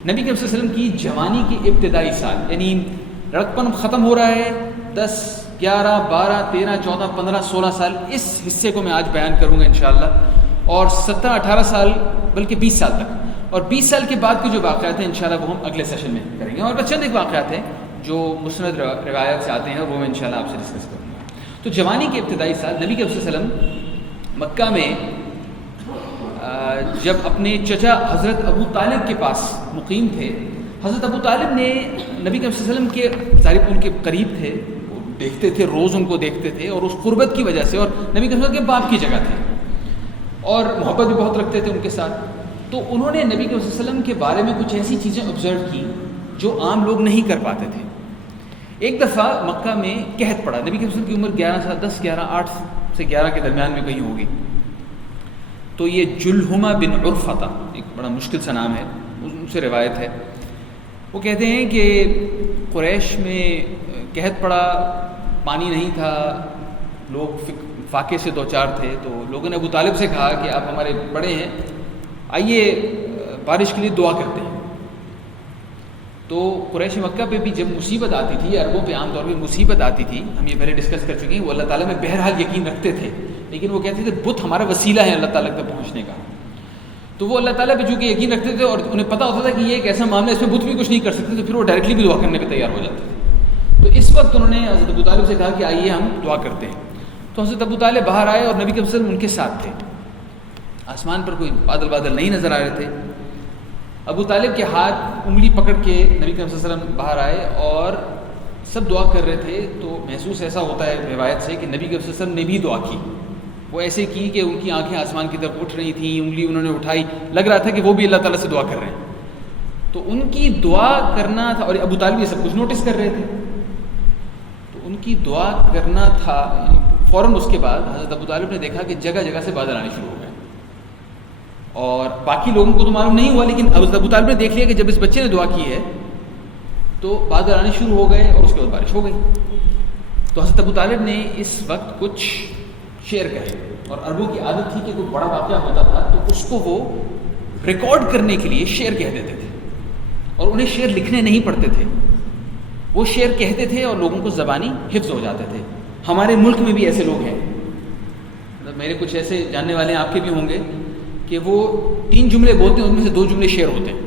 نبی کریم صلی اللہ علیہ وسلم کی جوانی کی ابتدائی سال، یعنی لڑکپن ختم ہو رہا ہے، 10 11 12 13 14 15 16 سال، اس حصے کو میں آج بیان کروں گا انشاءاللہ، اور 17 18 سال بلکہ 20 سال تک، اور 20 سال کے بعد کے جو واقعات ہیں انشاءاللہ وہ ہم اگلے سیشن میں کریں گے، اور چند ایک واقعات ہیں جو مسند روایات سے آتے ہیں وہ میں انشاءاللہ آپ سے ڈسکس کروں گا۔ تو جوانی کے ابتدائی سال، نبی کریم صلی اللہ علیہ وسلم مکہ میں جب اپنے چچا حضرت ابو طالب کے پاس مقیم تھے، حضرت ابو طالب نے نبی کریم صلی اللہ علیہ وسلم کے ظاہر ان کے قریب تھے، وہ دیکھتے تھے، روز ان کو دیکھتے تھے، اور اس قربت کی وجہ سے، اور نبی کریم صلی اللہ علیہ وسلم کے باپ کی جگہ تھے اور محبت بھی بہت رکھتے تھے ان کے ساتھ، تو انہوں نے نبی کریم صلی اللہ علیہ وسلم کے بارے میں کچھ ایسی چیزیں آبزرو کی جو عام لوگ نہیں کر پاتے تھے۔ ایک دفعہ مکہ میں قحط پڑا، نبی کریم صلی اللہ علیہ وسلم کی عمر 11 سال، 10 11 8 سے 11 کے درمیان میں کہیں ہوگی، تو یہ جلہمہ بن عرفہ تھا، ایک بڑا مشکل سا نام ہے، ان سے روایت ہے، وہ کہتے ہیں کہ قریش میں قحط پڑا، پانی نہیں تھا، لوگ فاقے سے دوچار تھے، تو لوگوں نے ابو طالب سے کہا کہ آپ ہمارے بڑے ہیں، آئیے بارش کے لیے دعا کرتے ہیں۔ تو قریش مکہ پہ بھی جب مصیبت آتی تھی، عربوں پہ عام طور پہ مصیبت آتی تھی، ہم یہ پہلے ڈسکس کر چکے ہیں، وہ اللہ تعالیٰ میں بہرحال یقین رکھتے تھے، لیکن وہ کہتے تھے بت ہمارا وسیلہ ہے اللہ تعالیٰ تک پہنچنے کا، تو وہ اللہ تعالیٰ پہ چونکہ یقین رکھتے تھے اور انہیں پتہ ہوتا تھا کہ یہ ایک ایسا معاملہ ہے اس میں بت بھی کچھ نہیں کر سکتے، تو پھر وہ ڈائریکٹلی بھی دعا کرنے پہ تیار ہو جاتے تھے۔ تو اس وقت انہوں نے حضرت ابو طالب سے کہا کہ آئیے ہم دعا کرتے ہیں، تو حضرت ابو طالب باہر آئے اور نبی کے وسلم ان کے ساتھ تھے، آسمان پر کوئی بادل نہیں نظر آ رہے تھے، ابو طالب کے ہاتھ انگلی پکڑ کے نبی کریم صلی اللہ علیہ وسلم باہر آئے اور سب دعا کر رہے تھے، تو محسوس ایسا ہوتا ہے روایت سے کہ نبی کریم صلی اللہ علیہ وسلم نے بھی دعا کی، وہ ایسے کی کہ ان کی آنکھیں آسمان کی طرف اٹھ رہی تھیں، انگلی انہوں نے اٹھائی، لگ رہا تھا کہ وہ بھی اللہ تعالیٰ سے دعا کر رہے ہیں، تو ان کی دعا کرنا تھا، اور ابو طالب یہ سب کچھ نوٹس کر رہے تھے، تو ان کی دعا کرنا تھا، فوراً اس کے بعد حضرت ابو طالب نے دیکھا کہ جگہ جگہ سے بادل آنے شروع ہو گئے، اور باقی لوگوں کو تو معلوم نہیں ہوا، لیکن حضرت ابو طالب نے دیکھ لیا کہ جب اس بچے نے دعا کی ہے تو بادل آنے شروع ہو گئے اور اس کے بعد بارش ہو گئی، تو حضرت ابو طالب نے اس وقت کچھ شعر کہے، اور عربوں کی عادت تھی کہ کوئی بڑا واقعہ ہوتا تھا تو اس کو وہ ریکارڈ کرنے کے لیے شعر کہہ دیتے تھے، اور انہیں شعر لکھنے نہیں پڑتے تھے، وہ شعر کہتے تھے اور لوگوں کو زبانی حفظ ہو جاتے تھے۔ ہمارے ملک میں بھی ایسے لوگ ہیں، میرے کچھ ایسے جاننے والے ہیں، آپ کے بھی ہوں گے، کہ وہ 3 جملے بولتے ہیں، ان میں سے 2 جملے شعر ہوتے ہیں،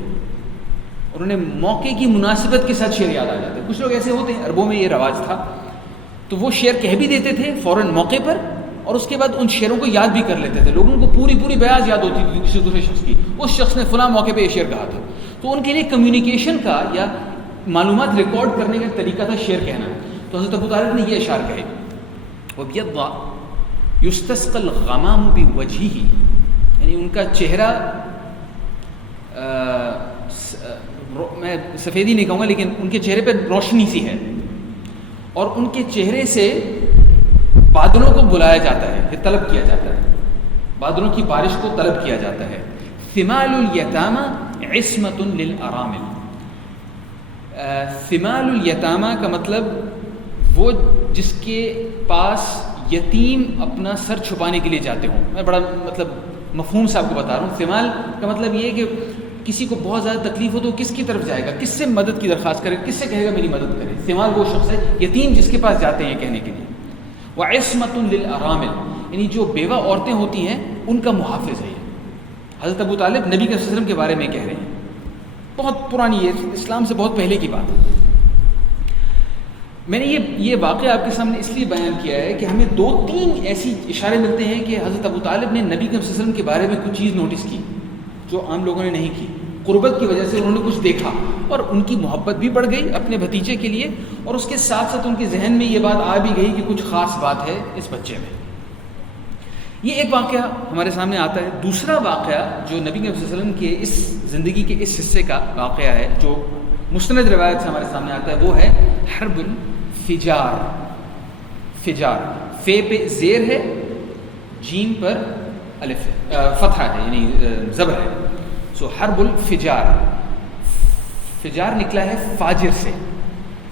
اور انہیں موقع کی مناسبت کے ساتھ شعر یاد آ جاتے ہیں۔ کچھ لوگ ایسے ہوتے ہیں، عربوں میں یہ رواج تھا، تو وہ شعر کہہ بھی دیتے تھے فوراً موقع پر، اور اس کے بعد ان شعروں کو یاد بھی کر لیتے تھے، لوگوں کو پوری بیاض یاد ہوتی تھی کسی دوسرے شخص کی، اس شخص نے فلاں موقع پہ یہ شعر کہا تھا، تو ان کے لیے کمیونیکیشن کا یا معلومات ریکارڈ کرنے کا طریقہ تھا شعر کہنا۔ تو حضرت ابو طالب نے یہ اشعار کہے، وَبْيَضَّ يُسْتَسْقَى الْغَمَامُ بِوَجْهِهِ، یعنی ان کا چہرہ میں سفیدی نہیں کہوں گا، لیکن ان کے چہرے پہ روشنی سی ہے، اور ان کے چہرے سے بادلوں کو بلایا جاتا ہے، طلب کیا جاتا ہے، بادلوں کی بارش کو طلب کیا جاتا ہے۔ ثمال الیتامى عصمۃ للارامل، ثمال الیتامى کا مطلب وہ جس کے پاس یتیم اپنا سر چھپانے کے لیے جاتے ہوں، میں بڑا مطلب مفہوم سے آپ کو بتا رہا ہوں۔ ثمال کا مطلب یہ ہے کہ کسی کو بہت زیادہ تکلیف ہو تو کس کی طرف جائے گا، کس سے مدد کی درخواست کرے، کس سے کہے گا میری مدد کرے، ثمال وہ شخص ہے، یتیم جس کے پاس جاتے ہیں کہنے کے لیے۔ وَعِصْمَةٌ لِلْأَرَامِلِ، یعنی جو بیوہ عورتیں ہوتی ہیں ان کا محافظ ہے یہ۔ حضرت ابو طالب نبی کے وسلم کے بارے میں کہہ رہے ہیں، بہت پرانی، یہ اسلام سے بہت پہلے کی بات ہے۔ میں نے یہ واقعہ آپ کے سامنے اس لیے بیان کیا ہے کہ ہمیں 2-3 ایسی اشارے ملتے ہیں کہ حضرت ابو طالب نے نبی کے وسلم کے بارے میں کچھ چیز نوٹس کی جو عام لوگوں نے نہیں کی، قربت کی وجہ سے انہوں نے کچھ دیکھا، اور ان کی محبت بھی بڑھ گئی اپنے بھتیجے کے لیے، اور اس کے ساتھ ساتھ ان کے ذہن میں یہ بات آ بھی گئی کہ کچھ خاص بات ہے اس بچے میں۔ یہ ایک واقعہ ہمارے سامنے آتا ہے۔ دوسرا واقعہ جو نبی صلی اللہ علیہ وسلم کے اس زندگی کے اس حصے کا واقعہ ہے جو مستند روایت سے ہمارے سامنے آتا ہے، وہ ہے حرب الفجار۔ فجار، فے پہ زیر ہے، جیم پر الف فتحہ ہے، یعنی زبر ہے، سو حرب الفجار۔ فجار نکلا ہے فاجر سے،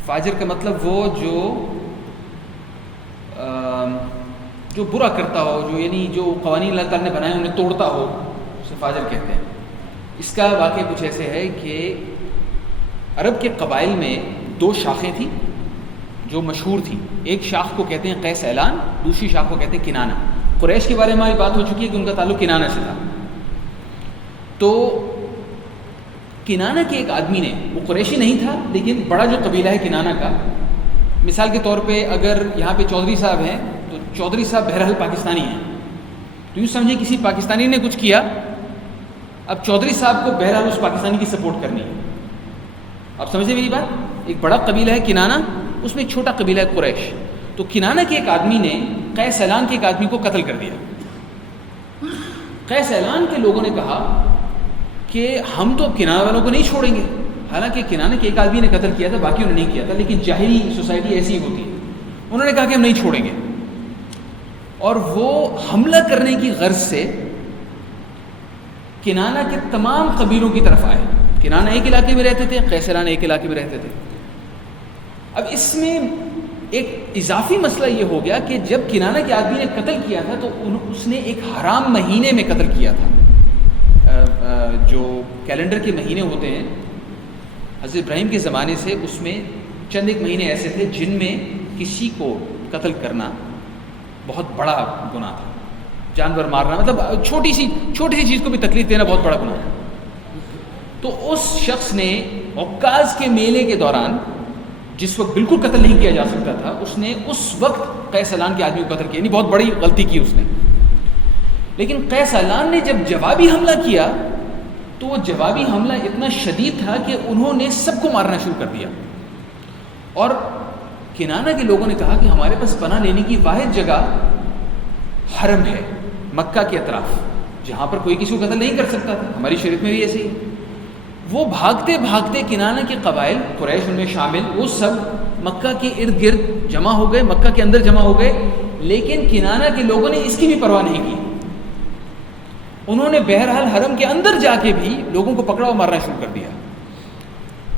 فاجر کا مطلب وہ جو برا کرتا ہو، جو یعنی جو قوانین اللہ تعالیٰ نے بنائے انہیں توڑتا ہو، اسے فاجر کہتے ہیں۔ اس کا واقعہ کچھ ایسے ہے کہ عرب کے قبائل میں دو شاخیں تھیں جو مشہور تھیں. ایک شاخ کو کہتے ہیں قیس اعلان، دوسری شاخ کو کہتے ہیں کنانہ. قریش کے بارے میں ہماری بات ہو چکی ہے کہ ان کا تعلق کنانہ سے تھا. تو کنانہ کے ایک آدمی نے، وہ قریشی نہیں تھا لیکن بڑا جو قبیلہ ہے کنانہ کا، مثال کے طور پہ اگر یہاں پہ چودھری صاحب ہیں تو چودھری صاحب بہرحال پاکستانی ہیں، تو یوں سمجھے کسی پاکستانی نے کچھ کیا، اب چودھری صاحب کو بہرحال اس پاکستانی کی سپورٹ کرنی ہے. آپ سمجھیں میری بات؟ ایک بڑا قبیلہ ہے کنانہ، اس میں ایک چھوٹا قبیلہ ہے قریش. تو کنانہ کے ایک آدمی نے قیس اعلان کے ایک آدمی کو قتل کر دیا. قیس اعلان کے لوگوں نے کہا کہ ہم تو اب کنانہ والوں کو نہیں چھوڑیں گے. حالانکہ کنانہ کے ایک آدمی نے قتل کیا تھا، باقیوں نے نہیں کیا تھا، لیکن جاہلی سوسائٹی ایسی ہی ہوتی ہے. انہوں نے کہا کہ ہم نہیں چھوڑیں گے، اور وہ حملہ کرنے کی غرض سے کنانہ کے تمام قبیلوں کی طرف آئے. کنانہ ایک علاقے میں رہتے تھے، قیس اعلان ایک علاقے میں رہتے تھے. اب اس میں ایک اضافی مسئلہ یہ ہو گیا کہ جب کنانہ کے آدمی نے قتل کیا تھا تو اس نے ایک حرام مہینے میں قتل کیا تھا. جو کیلنڈر کے مہینے ہوتے ہیں حضرت ابراہیم کے زمانے سے، اس میں چند ایک مہینے ایسے تھے جن میں کسی کو قتل کرنا بہت بڑا گناہ تھا. جانور مارنا، مطلب چھوٹی سی چیز کو بھی تکلیف دینا بہت بڑا گناہ ہے. تو اس شخص نے عکاظ کے میلے کے دوران، جس وقت بالکل قتل نہیں کیا جا سکتا تھا، اس نے اس وقت قیس اعلان کے آدمی کو قتل کیا. یعنی بہت بڑی غلطی کی اس نے. لیکن قیس اعلان نے جب جوابی حملہ کیا تو وہ جوابی حملہ اتنا شدید تھا کہ انہوں نے سب کو مارنا شروع کر دیا. اور کنانہ کے لوگوں نے کہا کہ ہمارے پاس پناہ لینے کی واحد جگہ حرم ہے مکہ کے اطراف، جہاں پر کوئی کسی کو قتل نہیں کر سکتا تھا. ہماری شریعت میں بھی ایسے ہی. وہ بھاگتے بھاگتے کنانہ کے قبائل، قریش ان میں شامل، وہ سب مکہ کے ارد گرد جمع ہو گئے، مکہ کے اندر جمع ہو گئے. لیکن کنانہ کے لوگوں نے اس کی بھی پرواہ نہیں کی. انہوں نے بہرحال حرم کے اندر جا کے بھی لوگوں کو پکڑا اور مارنا شروع کر دیا.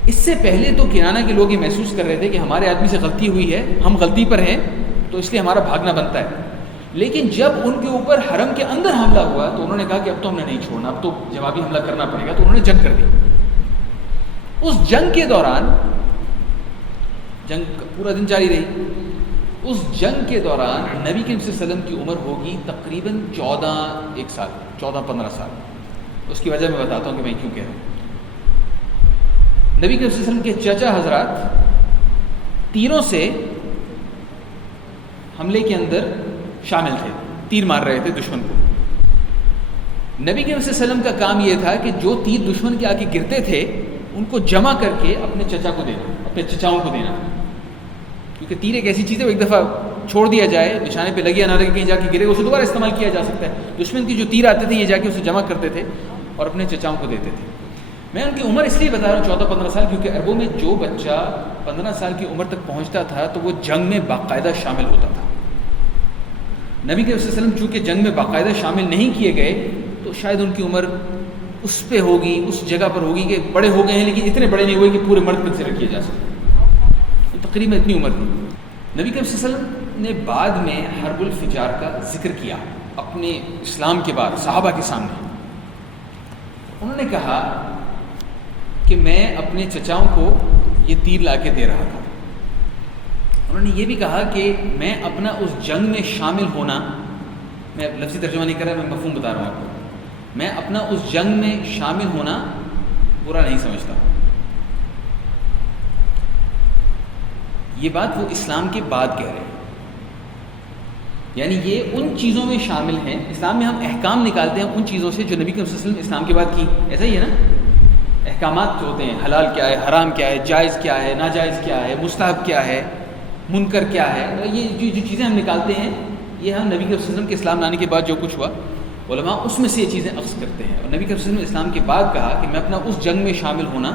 اس سے پہلے تو کنانہ کے لوگ یہ محسوس کر رہے تھے کہ ہمارے آدمی سے غلطی ہوئی ہے، ہم غلطی پر ہیں، تو اس لیے ہمارا بھاگنا بنتا ہے. لیکن جب ان کے اوپر حرم کے اندر حملہ ہوا تو انہوں نے کہا کہ اب تو ہم نے نہیں چھوڑنا، اب تو جوابی حملہ کرنا پڑے گا. تو انہوں نے جنگ کر دی. اس جنگ کے دوران، جنگ پورا دن جاری رہی. اس جنگ کے دوران نبی کریم صلی اللہ علیہ وسلم کی عمر ہوگی تقریباً 14-15 سال. اس کی وجہ میں بتاتا ہوں کہ میں کیوں کہہ رہا ہوں. نبی کریم صلی اللہ علیہ وسلم کے چچا حضرات تیروں سے حملے کے اندر شامل تھے، تیر مار رہے تھے دشمن کو. نبی کریم صلی اللہ علیہ وسلم کا کام یہ تھا کہ جو تیر دشمن کے آگے گرتے تھے ان کو جمع کر کے اپنے چچا کو دینا، اپنے چچاؤں کو دینا. کیونکہ تیر ایک ایسی چیز ہے، وہ ایک دفعہ چھوڑ دیا جائے، نشانے پہ لگے نہ لگے، کہیں جا کے گرے، اسے دوبارہ استعمال کیا جا سکتا ہے. دشمن کی جو تیر آتے تھے یہ جا کے اسے جمع کرتے تھے اور اپنے چچاؤں کو دیتے تھے. میں ان کی عمر اس لیے بتا رہا ہوں 14-15 سال، کیونکہ عربوں میں جو بچہ 15 سال کی عمر تک پہنچتا تھا تو وہ جنگ میں باقاعدہ شامل ہوتا تھا. نبی کے وسلم چونکہ جنگ میں باقاعدہ شامل نہیں کیے گئے تو شاید ان کی عمر اس پہ ہوگی، اس جگہ پر ہوگی کہ بڑے ہو گئے ہیں لیکن اتنے بڑے نہیں ہوئے کہ پورے مرد میں سے رکھیے جا سکے. تقریباً اتنی عمر تھی. نبی کے وسلم نے بعد میں حرب الفجار کا ذکر کیا اپنے اسلام کے بعد صحابہ کے سامنے. انہوں نے کہا کہ میں اپنے چچاؤں کو یہ تیر لا کے دے رہا تھا. انہوں نے یہ بھی کہا کہ میں اپنا اس جنگ میں شامل ہونا، میں لفظی ترجمہ نہیں کر رہا، میں مفہوم بتا رہا ہوں آپ کو، میں اپنا اس جنگ میں شامل ہونا برا نہیں سمجھتا. یہ بات وہ اسلام کے بعد کہہ رہے ہیں، یعنی یہ ان چیزوں میں شامل ہیں. اسلام میں ہم احکام نکالتے ہیں ان چیزوں سے جو نبی کریم صلی اللہ علیہ وسلم اسلام کے بعد کی. ایسا ہی ہے نا، احکامات جو ہوتے ہیں، حلال کیا ہے، حرام کیا ہے، جائز کیا ہے، ناجائز کیا ہے، مستحب کیا ہے، منکر کیا ہے. یہ جو چیزیں ہم نکالتے ہیں یہ ہم نبی کریم صلی اللہ علیہ وسلم کے اسلام لانے کے بعد جو کچھ ہوا، علماء اس میں سے یہ چیزیں اخذ کرتے ہیں. اور نبی کریم صلی اللہ علیہ وسلم نے اسلام کے بعد کہا کہ میں اپنا اس جنگ میں شامل ہونا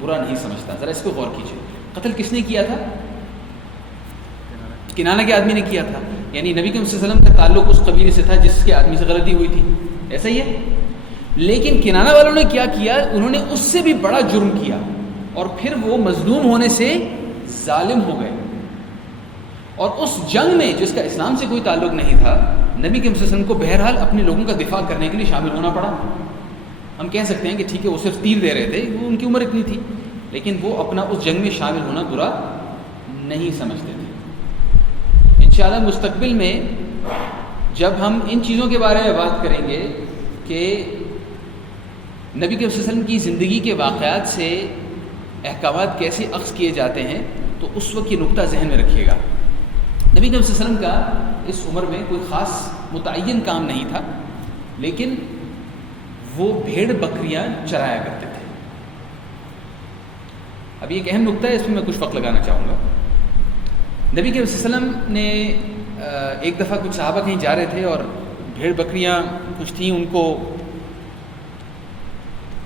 برا نہیں سمجھتا. ذرا اس پہ غور کیجیے. قتل کس نے کیا تھا؟ کنانہ کے آدمی نے کیا تھا. یعنی نبی کریم صلی اللہ علیہ وسلم کا تعلق اس قبیلے سے تھا جس کے آدمی سے غلطی ہوئی تھی. ایسا ہی ہے. لیکن کنانہ والوں نے کیا کیا؟ انہوں نے اس سے بھی بڑا جرم کیا اور پھر وہ مظلوم ہونے سے ظالم ہو گئے. اور اس جنگ میں جس کا اسلام سے کوئی تعلق نہیں تھا، نبی کریم صلی اللہ علیہ وسلم کو بہرحال اپنے لوگوں کا دفاع کرنے کے لیے شامل ہونا پڑا. ہم کہہ سکتے ہیں کہ ٹھیک ہے وہ صرف تیر دے رہے تھے، وہ ان کی عمر اتنی تھی، لیکن وہ اپنا اس جنگ میں شامل ہونا برا نہیں سمجھتے تھے۔ انشاءاللہ مستقبل میں جب ہم ان چیزوں کے بارے میں بات کریں گے کہ نبی کے صلی اللہ علیہ وسلم کی زندگی کے واقعات سے احکامات کیسے اخذ کیے جاتے ہیں، تو اس وقت یہ نقطہ ذہن میں رکھیے گا۔ نبی صلی اللہ علیہ وسلم کا اس عمر میں کوئی خاص متعین کام نہیں تھا، لیکن وہ بھیڑ بکریاں چرایا کرتے تھے۔ اب یہ ایک اہم نقطہ ہے، اس میں کچھ وقت لگانا چاہوں گا۔ نبی صلی اللہ علیہ وسلم نے ایک دفعہ کچھ صحابہ کہیں جا رہے تھے اور بھیڑ بکریاں کچھ تھیں، ان کو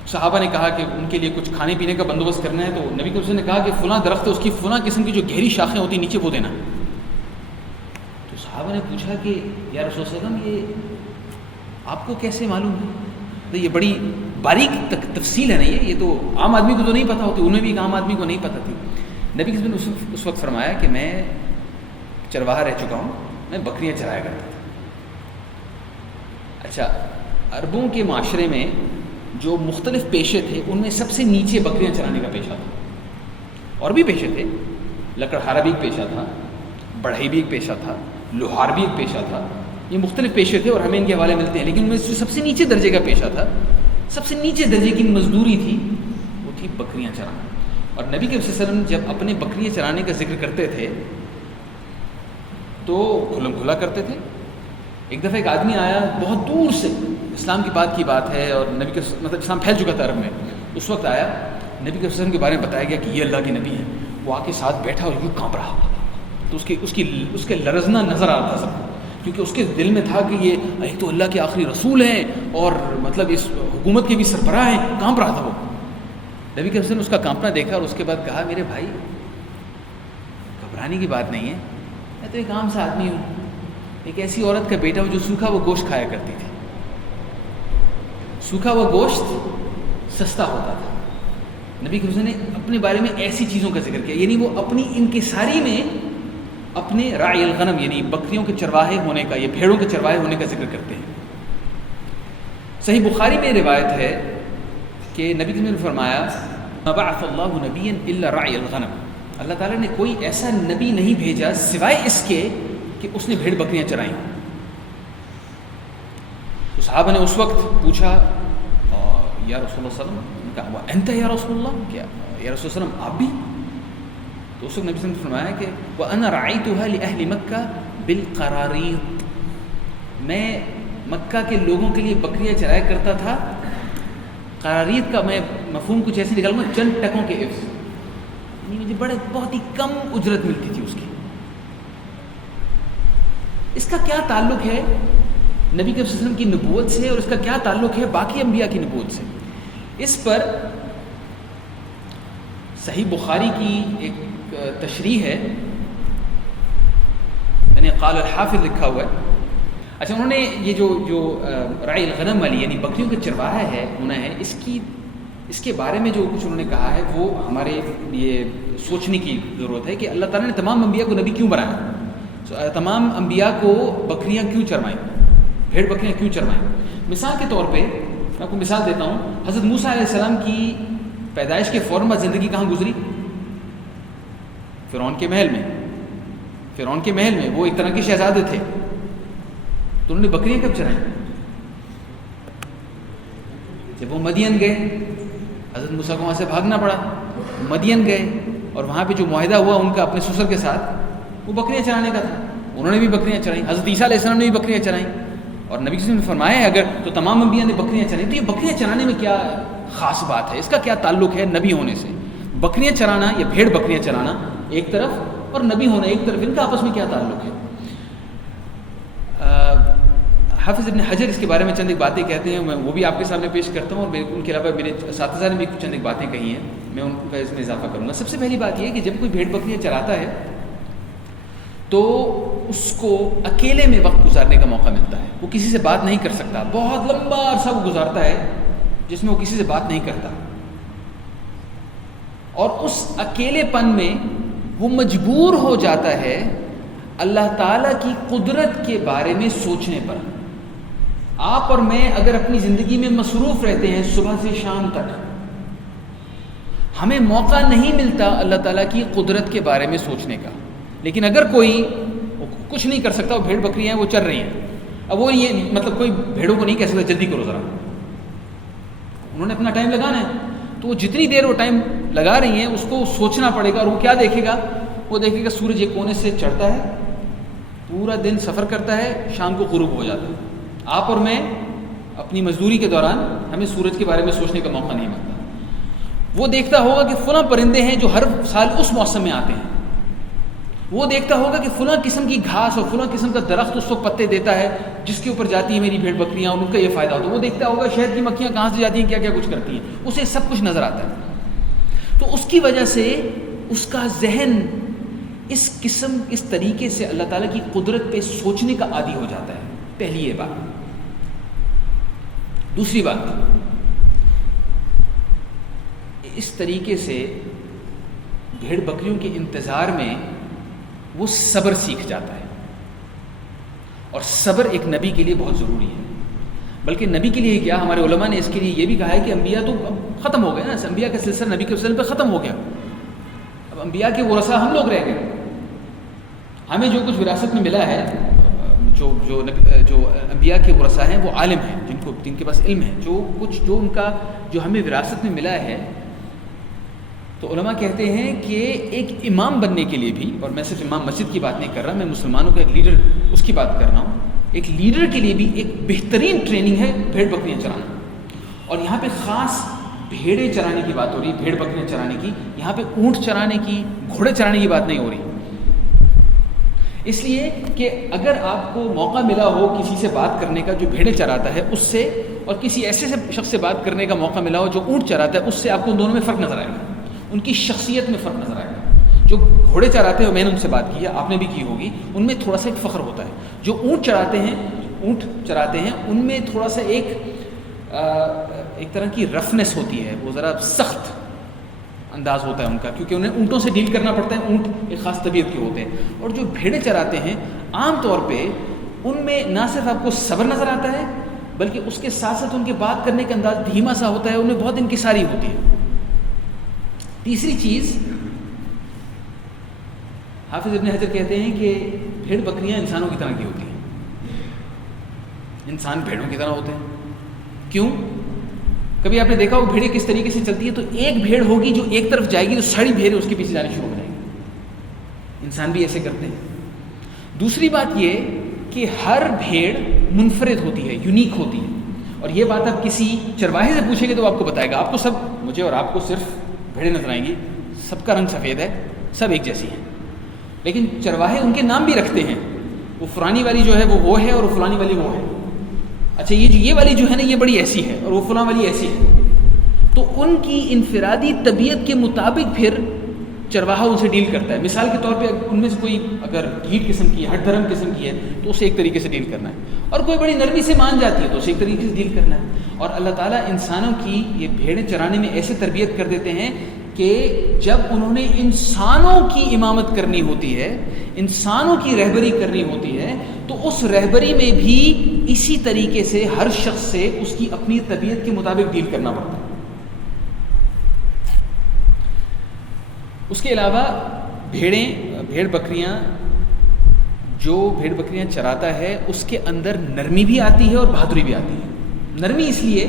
صحابہ نے کہا کہ ان کے لیے کچھ کھانے پینے کا بندوبست کرنا ہے، تو نبی صلی اللہ علیہ وسلم نے کہا کہ فلاں درخت ہے، اس کی فلاں قسم کی جو گہری شاخیں ہوتی ہیں نیچے وہ دینا۔ تو صحابہ نے پوچھا کہ یا رسول اللہ صلی اللہ علیہ وسلم یہ آپ کو کیسے معلوم ہے؟ تو یہ بڑی باریک تفصیل ہے نا، یہ تو عام آدمی کو تو نہیں پتہ ہوتی، انہیں بھی ایک عام آدمی کو نہیں پتہ تھی۔ نبی صلی اللہ علیہ وسلم نے اس وقت فرمایا کہ میں چرواہا رہ چکا ہوں، میں بکریاں چرایا کرتا تھا۔ اچھا، عربوں کے معاشرے میں جو مختلف پیشے تھے ان میں سب سے نیچے بکریاں چرانے کا پیشہ تھا۔ اور بھی پیشے تھے، لکڑہارا بھی ایک پیشہ تھا، بڑھئی بھی ایک پیشہ تھا، لوہار بھی ایک پیشہ تھا، یہ مختلف پیشے تھے اور ہمیں ان کے حوالے ملتے ہیں، لیکن ان میں جو سب سے نیچے درجے کا پیشہ تھا، سب سے نیچے درجے کی مزدوری تھی، وہ تھی بکریاں چرانا۔ اور نبی کے صلی اللہ علیہ وسلم جب اپنے بکریاں چرانے کا ذکر کرتے تھے تو کھلم کھلا کرتے تھے۔ ایک دفعہ ایک آدمی آیا بہت دور سے، اسلام کی بات ہے اور نبی کے مطلب اسلام پھیل چکا تھا عرب میں، اس وقت آیا، نبی کے وسلم کے بارے میں بتایا گیا کہ یہ اللہ کے نبی ہیں، وہ آ کے ساتھ بیٹھا اور یوں کانپ رہا، تو اس کے لرزنا نظر آ رہا تھا سب کو، کیونکہ اس کے دل میں تھا کہ یہ ایک تو اللہ کے آخری رسول ہیں اور مطلب اس حکومت کے بھی سربراہ ہیں، کانپ رہا تھا وہ۔ نبی کے وسلم نے اس کا کانپنا دیکھا اور اس کے بعد کہا میرے بھائی گھبرانے کی بات نہیں ہے، میں تو ایک عام سا آدمی ہوں، ایک ایسی عورت کا بیٹا ہوں جو سوکھا ہوا گوشت کھایا کرتی تھی۔ سوکھا ہوا گوشت سستا ہوتا تھا۔ نبی کے وسلم نے اپنے بارے میں ایسی چیزوں کا ذکر کیا، یعنی وہ اپنی انکساری میں اپنے راعی الغنم یعنی بکریوں کے چرواہے ہونے کا، یا بھیڑوں کے چرواہے ہونے کا ذکر کرتے ہیں۔ صحیح بخاری میں روایت ہے کہ نبی کے وسلم نے فرمایا ما بعث اللہ نبیا الا راعی الغنم، اللہ تعالیٰ نے کوئی ایسا نبی نہیں بھیجا سوائے اس کے کہ اس نے بھیڑ بکریاں چرائیں۔ تو صحابہ نے اس وقت پوچھا یا رسول اللہ صلی اللہ علیہ وسلم، کہا انت یا رسول اللہ، کیا یا رسول اللہ صلی اللہ علیہ وسلم آپ بھی؟ تو اس وقت نبی صلی اللہ علیہ وسلم نے فرمایا کہ وَأَنَا رَعَيْتُهَا لِأَهْلِ مَكَّةَ بِالْقَرَارِيطِ، میں مکہ کے لوگوں کے لیے بکریاں چرایا کرتا تھا۔ قراریط کا میں مفہوم کچھ ایسے نکالوں گا، چند ٹکوں کے عوض، یعنی مجھے بہت ہی کم اجرت ملتی تھی اس کی۔ اس کا کیا تعلق ہے نبی کے صلی اللہ علیہ وسلم کی نبوت سے اور اس کا کیا تعلق ہے باقی انبیاء کی نبوت سے؟ اس پر صحیح بخاری کی ایک تشریح ہے، میں نے قال الحافظ لکھا ہوا ہے۔ اچھا، انہوں نے یہ جو راعی الغنم والی یعنی بکریوں کے چرواہا ہے ہونا ہے، اس کے بارے میں جو کچھ انہوں نے کہا ہے وہ ہمارے یہ سوچنے کی ضرورت ہے کہ اللہ تعالیٰ نے تمام انبیاء کو نبی کیوں بنایا، تمام انبیاء کو بکریاں کیوں چروائیں، بھیڑ بکریاں کیوں چروائیں؟ مثال کے طور پہ میں آپ کو مثال دیتا ہوں، حضرت موسیٰ علیہ السلام کی پیدائش کے فوراً بعد زندگی کہاں گزری؟ فرعون کے محل میں۔ فرعون کے محل میں وہ ایک طرح کے شہزادے تھے، تو انہوں نے بکریاں کب چرائیں؟ جب وہ مدین گئے، حضرت موسیٰ کو وہاں سے بھاگنا پڑا، مدین گئے اور وہاں پہ جو معاہدہ ہوا ان کا اپنے سسر کے ساتھ، وہ بکریاں چرانے کا تھا، انہوں نے بھی بکریاں چرائیں۔ حضرت عیسیٰ علیہ السلام نے بھی بکریاں چرائیں، اور نبی صلی اللہ علیہ وسلم نے فرمایا ہے اگر تو تمام انبیاء نے بکریاں چرائیں، تو یہ بکریاں چرانے میں کیا خاص بات ہے، اس کا کیا تعلق ہے نبی ہونے سے؟ بکریاں چرانا یا بھیڑ بکریاں چرانا ایک طرف اور نبی ہونا ایک طرف، ان کا آپس میں کیا تعلق ہے؟ حافظ ابن حجر اس کے بارے میں چند ایک باتیں کہتے ہیں، میں وہ بھی آپ کے سامنے پیش کرتا ہوں، اور ان کے علاوہ میرے اساتذہ نے بھی چند ایک باتیں کہی ہیں، میں ان کا اس میں اضافہ کروں گا۔ سب سے پہلی بات یہ ہے کہ جب کوئی بھیڑ بکریاں چراتا ہے تو اس کو اکیلے میں وقت گزارنے کا موقع ملتا ہے، وہ کسی سے بات نہیں کر سکتا، بہت لمبا عرصہ وہ گزارتا ہے جس میں وہ کسی سے بات نہیں کرتا، اور اس اکیلے پن میں وہ مجبور ہو جاتا ہے اللہ تعالیٰ کی قدرت کے بارے میں سوچنے پر۔ آپ اور میں اگر اپنی زندگی میں مصروف رہتے ہیں صبح سے شام تک، ہمیں موقع نہیں ملتا اللہ تعالیٰ کی قدرت کے بارے میں سوچنے کا. لیکن اگر کوئی کچھ نہیں کر سکتا، وہ بھیڑ بکریاں ہیں وہ چل رہی ہیں، اب وہ یہ مطلب کوئی بھیڑوں کو نہیں کہہ سکتا جلدی کرو ذرا، انہوں نے اپنا ٹائم لگانا ہے، تو وہ جتنی دیر وہ ٹائم لگا رہی ہیں اس کو سوچنا پڑے گا. اور وہ کیا دیکھے گا؟ وہ دیکھے گا سورج ایک کونے سے چڑھتا ہے، پورا دن سفر کرتا ہے، شام کو غروب ہو جاتا ہے. آپ اور میں اپنی مزدوری کے دوران ہمیں سورج کے بارے میں سوچنے کا موقع نہیں ملتا. وہ دیکھتا ہوگا کہ فلاں پرندے ہیں جو ہر سال اس موسم میں آتے ہیں، وہ دیکھتا ہوگا کہ فلاں قسم کی گھاس اور فلاں قسم کا درخت اس وقت پتے دیتا ہے جس کے اوپر جاتی ہیں میری بھیڑ بکریاں اور ان کا یہ فائدہ ہوتا ہے. وہ دیکھتا ہوگا شہد کی مکھیاں کہاں سے جاتی ہیں، کیا کیا کچھ کرتی ہیں، اسے سب کچھ نظر آتا ہے. تو اس کی وجہ سے اس کا ذہن اس طریقے سے اللہ تعالیٰ کی قدرت پہ سوچنے کا عادی ہو جاتا ہے. پہلی یہ بات. دوسری بات، اس طریقے سے بھیڑ بکریوں کے انتظار میں وہ صبر سیکھ جاتا ہے. اور صبر ایک نبی کے لیے بہت ضروری ہے. بلکہ نبی کے لیے کیا، ہمارے علماء نے اس کے لیے یہ بھی کہا ہے کہ انبیاء تو اب ختم ہو گئے نا، انبیاء کا سلسلہ نبی کے سلسلے پہ ختم ہو گیا. اب انبیاء کے ورثہ ہم لوگ رہ گئے. ہمیں جو کچھ وراثت میں ملا ہے، جو انبیاء کے ورثہ ہیں وہ عالم ہیں، جن کے پاس علم ہے، جو ان کا جو ہمیں وراثت میں ملا ہے. تو علماء کہتے ہیں کہ ایک امام بننے کے لیے بھی، اور میں صرف امام مسجد کی بات نہیں کر رہا، میں مسلمانوں کا ایک لیڈر اس کی بات کر رہا ہوں، ایک لیڈر کے لیے بھی ایک بہترین ٹریننگ ہے بھیڑ بکریاں چرانا. اور یہاں پہ خاص بھیڑیں چرانے کی بات ہو رہی ہے، بھیڑ بکریاں چرانے کی. یہاں پہ اونٹ چرانے کی، گھوڑے چرانے کی بات نہیں ہو رہی. اس لیے کہ اگر آپ کو موقع ملا ہو کسی سے بات کرنے کا جو بھیڑیں چراتا ہے اس سے، اور کسی ایسے شخص سے بات کرنے کا موقع ملا ہو جو اونٹ چراتا ہے، اس سے آپ کو دونوں میں فرق نظر آئے گا، ان کی شخصیت میں فرق نظر آئے گا. جو گھوڑے چراتے ہیں، میں نے ان سے بات کی ہے، آپ نے بھی کی ہوگی، ان میں تھوڑا سا ایک فخر ہوتا ہے. جو اونٹ چراتے ہیں ان میں تھوڑا سا ایک طرح کی رفنس ہوتی ہے، وہ ذرا سخت انداز ہوتا ہے ان کا، کیونکہ انہیں اونٹوں سے ڈیل کرنا پڑتا ہے. اونٹ ایک خاص طبیعت کے ہوتے ہیں. اور جو بھیڑیں چراتے ہیں عام طور پہ ان میں نہ صرف آپ کو صبر نظر آتا ہے، بلکہ اس کے ساتھ ساتھ ان کے بات کرنے کا انداز دھیما سا ہوتا ہے، ان میں بہت انکساری ہوتی ہے. تیسری چیز، حافظ ابن حجر کہتے ہیں کہ بھیڑ بکریاں انسانوں کی طرح کی ہوتی ہیں. انسان بھیڑوں کی طرح ہوتے ہیں. کیوں؟ کبھی آپ نے دیکھا وہ بھیڑیں کس طریقے سے چلتی ہے، تو ایک بھیڑ ہوگی جو ایک طرف جائے گی تو ساری بھیڑیں اس کے پیچھے جانی شروع ہو جائیں گی. انسان بھی ایسے کرتے ہیں. دوسری بات یہ کہ ہر بھیڑ منفرد ہوتی ہے، یونیک ہوتی ہے. اور یہ بات آپ کسی چرواہے سے پوچھیں گے تو آپ کو بتائے گا. آپ کو سب، مجھے اور آپ کو صرف بھیڑیں نظر آئیں گی، سب کا رنگ سفید ہے، سب ایک جیسی ہیں. لیکن چرواہے ان کے نام بھی رکھتے ہیں. وہ فلانی والی جو ہے وہ ہے، اور وہ فلانی والی وہ ہے. اچھا یہ والی جو ہے نا یہ بڑی ایسی ہے، اور وہ فلاں والی ایسی ہے. تو ان کی انفرادی طبیعت کے مطابق پھر چرواہا ان سے ڈیل کرتا ہے. مثال کے طور پہ ان میں سے کوئی اگر ڈھیٹ قسم کی ہے، ہٹ دھرم قسم کی ہے، تو اسے ایک طریقے سے ڈیل کرنا ہے. اور کوئی بڑی نرمی سے مان جاتی ہے تو اسے ایک طریقے سے ڈیل کرنا ہے. اور اللہ تعالیٰ انسانوں کی یہ بھیڑیں چرانے میں ایسے تربیت کر دیتے ہیں کہ جب انہوں نے انسانوں کی امامت کرنی ہوتی ہے، انسانوں کی رہبری کرنی ہوتی ہے، تو اس رہبری میں بھی اسی طریقے سے ہر شخص سے اس کی اپنی طبیعت کے مطابق ڈیل کرنا پڑتا ہے. اس کے علاوہ بھیڑ بکریاں چراتا ہے اس کے اندر نرمی بھی آتی ہے اور بہادری بھی آتی ہے. نرمی اس لیے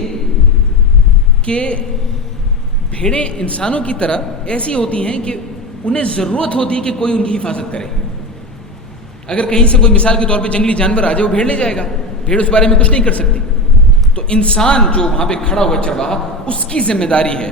کہ بھیڑیں انسانوں کی طرح ایسی ہوتی ہیں کہ انہیں ضرورت ہوتی ہے کہ کوئی ان کی حفاظت کرے. اگر کہیں سے کوئی مثال کے طور پہ جنگلی جانور آ جائے، وہ بھیڑ لے جائے گا، بھیڑ اس بارے میں کچھ نہیں کر سکتی. تو انسان جو وہاں پہ کھڑا ہوا چرواہا، اس کی ذمہ داری ہے،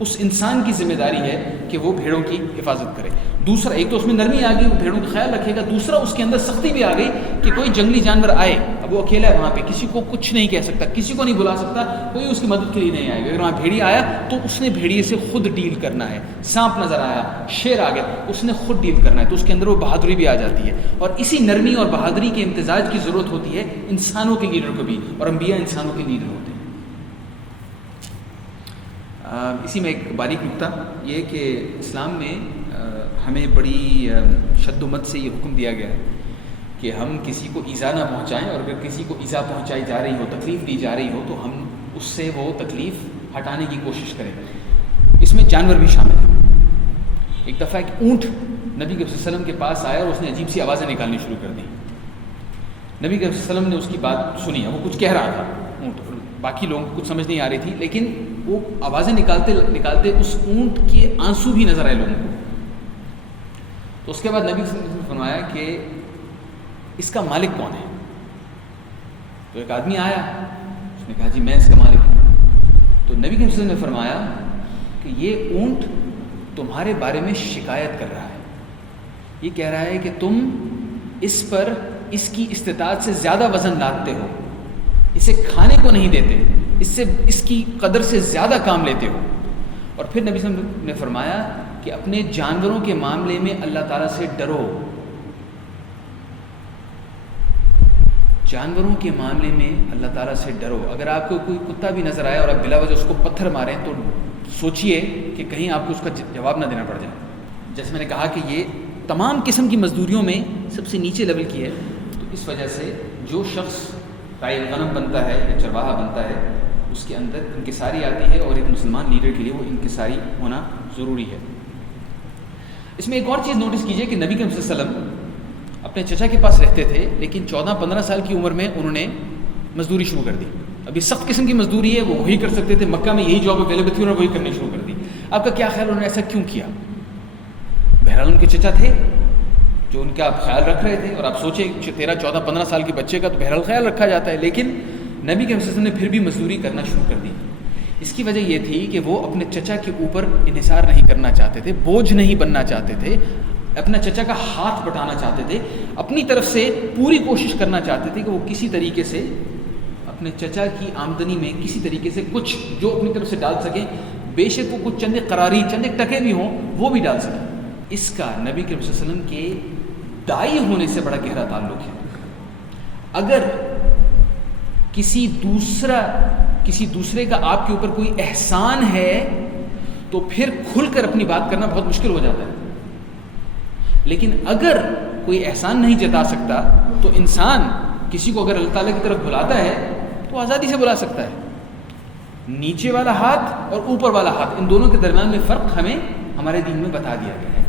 اس انسان کی ذمہ داری ہے کہ وہ بھیڑوں کی حفاظت کرے. دوسرا، ایک تو اس میں نرمی آ گئی، وہ بھیڑوں کا خیال رکھے گا. دوسرا، اس کے اندر سختی بھی آ گئی کہ کوئی جنگلی جانور آئے، اب وہ اکیلا ہے وہاں پہ، کسی کو کچھ نہیں کہہ سکتا، کسی کو نہیں بلا سکتا، کوئی اس کی مدد کے لیے نہیں آئے گا. اگر وہاں بھیڑیا آیا تو اس نے بھیڑیے سے خود ڈیل کرنا ہے. سانپ نظر آیا، شیر آ گیا، اس نے خود ڈیل کرنا ہے. تو اس کے اندر وہ بہادری بھی آ جاتی ہے. اور اسی نرمی اور بہادری کے امتزاج کی ضرورت ہوتی ہے انسانوں کے لیڈر کو بھی، اور انبیاء انسانوں کے لیڈر ہوتے ہیں. اسی میں ایک باریک نکتہ یہ کہ اسلام میں ہمیں بڑی شد و مت سے یہ حکم دیا گیا ہے کہ ہم کسی کو ایذا نہ پہنچائیں، اور اگر کسی کو ایذا پہنچائی جا رہی ہو، تکلیف دی جا رہی ہو، تو ہم اس سے وہ تکلیف ہٹانے کی کوشش کریں۔ اس میں جانور بھی شامل ہیں۔ ایک دفعہ ایک اونٹ نبی کے صلی اللہ علیہ وسلم کے پاس آیا اور اس نے عجیب سی آوازیں نکالنی شروع کر دیں۔ نبی کے صلی اللہ علیہ وسلم نے اس کی بات سنی، وہ کچھ کہہ رہا تھا اونٹ، باقی لوگوں کو کچھ سمجھ نہیں آ رہی تھی، لیکن وہ آوازیں نکالتے نکالتے اس اونٹ کے آنسو بھی نظر آئے لوگوں کو۔ تو اس کے بعد نبی صلی اللہ علیہ وسلم نے فرمایا کہ اس کا مالک کون ہے؟ تو ایک آدمی آیا، اس نے کہا جی میں اس کا مالک ہوں۔ تو نبی صلی اللہ علیہ وسلم نے فرمایا کہ یہ اونٹ تمہارے بارے میں شکایت کر رہا ہے، یہ کہہ رہا ہے کہ تم اس پر اس کی استطاعت سے زیادہ وزن لادتے ہو، اسے کھانے کو نہیں دیتے، اس کی قدر سے زیادہ کام لیتے ہو۔ اور پھر نبی صلی اللہ علیہ وسلم نے فرمایا کہ اپنے جانوروں کے معاملے میں اللہ تعالیٰ سے ڈرو، جانوروں کے معاملے میں اللہ تعالیٰ سے ڈرو۔ اگر آپ کو کوئی کتا بھی نظر آئے اور آپ بلا وجہ اس کو پتھر ماریں تو سوچئے کہ کہیں آپ کو اس کا جواب نہ دینا پڑ جائے۔ جیسے میں نے کہا کہ یہ تمام قسم کی مزدوریوں میں سب سے نیچے لیول کی ہے، تو اس وجہ سے جو شخص راعی غنم بنتا ہے یا چرواہا بنتا ہے اس کے اندر انکساری آتی ہے، اور ایک مسلمان لیڈر کے لیے وہ انکساری ہونا ضروری ہے۔ اس میں ایک اور چیز نوٹس کیجئے کہ نبی کریم صلی اللہ علیہ وسلم اپنے چچا کے پاس رہتے تھے، لیکن 14-15 سال کی عمر میں انہوں نے مزدوری شروع کر دی۔ ابھی سخت قسم کی مزدوری ہے، وہ وہی کر سکتے تھے، مکہ میں یہی جاب اویلیبل تھی، انہوں نے وہی کرنی شروع کر دی۔ آپ کا کیا خیال انہوں نے ایسا کیوں کیا؟ بہرحال ان کے چچا تھے جو ان کا آپ خیال رکھ رہے تھے، اور آپ سوچیں 13-14-15 سال کے بچے کا تو بہرحال خیال رکھا جاتا ہے، لیکن نبی کے وسلم نے پھر بھی مزدوری کرنا شروع کر دی۔ اس کی وجہ یہ تھی کہ وہ اپنے چچا کے اوپر انحصار نہیں کرنا چاہتے تھے، بوجھ نہیں بننا چاہتے تھے، اپنا چچا کا ہاتھ بٹانا چاہتے تھے، اپنی طرف سے پوری کوشش کرنا چاہتے تھے کہ وہ کسی طریقے سے اپنے چچا کی آمدنی میں کسی طریقے سے کچھ جو اپنی طرف سے ڈال سکیں، بے شک وہ کچھ چند قراری چند ٹکے بھی ہوں وہ بھی ڈال سکیں۔ اس کا نبی کریم صلی اللہ علیہ وسلم کے دائی ہونے سے بڑا گہرا تعلق ہے۔ اگر کسی دوسرے کا آپ کے اوپر کوئی احسان ہے تو پھر کھل کر اپنی بات کرنا بہت مشکل ہو جاتا ہے، لیکن اگر کوئی احسان نہیں جتا سکتا تو انسان کسی کو اگر اللہ تعالیٰ کی طرف بلاتا ہے تو آزادی سے بلا سکتا ہے۔ نیچے والا ہاتھ اور اوپر والا ہاتھ، ان دونوں کے درمیان میں فرق ہمیں ہمارے دین میں بتا دیا گیا ہے۔